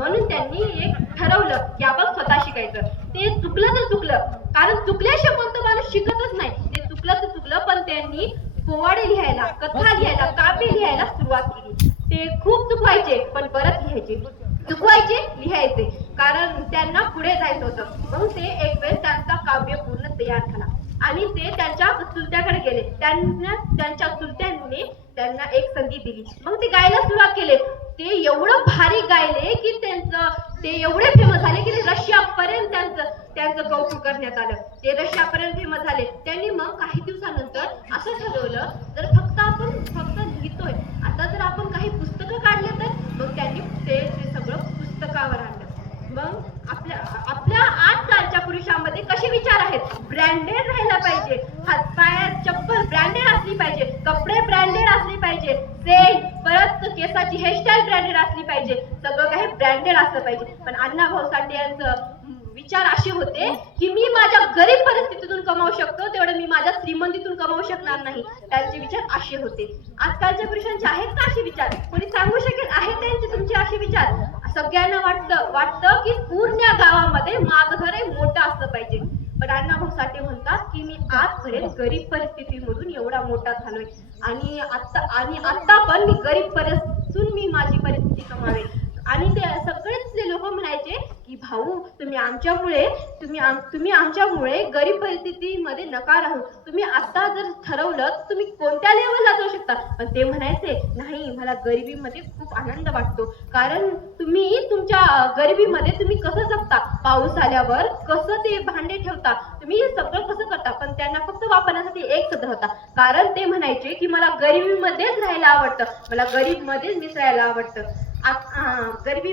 म्हणून त्यांनी एक ठरवलं की आपण स्वतः शिकायचं. ते चुकलं तर चुकलं, कारण चुकल्याशिवाय कोणतं माणूस शिकतच नाही. ते चुकलं तर चुकलं, पण त्यांनी पोवाडे लिहायला, कथा लिहायला, काव्य लिहायला सुरुवात केली. ते खूप चुकवायचे पण परत लिहायचे, चुकवायचे लिहायचे, कारण त्यांना पुढे जायचं होतं. मग ते एक वेळ त्यांचा काव्य पूर्ण तयार झाला आणि ते त्यांच्या चुलत्याकडे गेले. त्यांच्या चुलत्यांनी त्यांना एक संधी दिली. मग ते गायला सुरुवात केले. ते एवढं भारी गायले की ते एवढे फेमस झाले की रशियापर्यंत त्यांचं कौतुक करण्यात आलं. ते रशियापर्यंत फेमस झाले. त्यांनी मग काही दिवसानंतर असं ठरवलं, जर आपण फक्त लिहितोय, आता जर आपण काही पुस्तकं काढले तर. मग त्यांनी ते सगळं पुस्तकावर आणलं. मग आपल्या आजकालच्या पुरुषांमध्ये कसे विचार आहेत? ब्रँडेड राहायला पाहिजे, हातपायात चप्पल ब्रँडेड असली पाहिजे, कपडे ब्रँडेड असले पाहिजे, सेंट, परत केसाची हेअरस्टाईल ब्रँडेड असली पाहिजे, सगळं काही ब्रँडेड असलं पाहिजे. पण अण्णाभाऊ साठे यांचं विचार असे होते की मी माझ्या गरीब परिस्थितीतून कमावू शकतो, तेवढं मी माझ्या श्रीमंतीतून कमावू शकणार नाही. त्यांचे विचार असे होते. आजकालच्या पुरुषांचे आहेत का असे विचार? कोणी सांगू शकेल आहेत त्यांचे तुमचे असे विचार? सगळ्यांना वाटतं की पूर्ण गावामध्ये माझं घर हे मोठं असलं पाहिजे. पण अण्णाभाऊ साठे म्हणतात की मी आजपर्यंत गरीब परिस्थितीमधून एवढा मोठा झालोय आणि आता पण मी गरीब परिस्थितीतून मी माझी परिस्थिती कमावेल. आणि ते सगळेच ते लोक म्हणायचे की भाऊ तुम्ही आमच्यामुळे गरीब परिस्थितीमध्ये नका राहू. तुम्ही आता जर ठरवलं तुम्ही कोणत्या लेवलला जाऊ शकता. पण ते म्हणायचे नाही, मला गरिबीमध्ये खूप आनंद वाटतो, कारण तुम्ही तुमच्या गरिबीमध्ये तुम्ही कसं जगता, पाऊस आल्यावर कसं ते भांडे ठेवता, तुम्ही सगळं कसं करता. पण त्यांना फक्त वापरण्यासाठी एक सत्र होता, कारण ते म्हणायचे की मला गरिबीमध्येच राहायला आवडतं, मला गरीब मध्येच मिसळायला आवडतं. गरिबी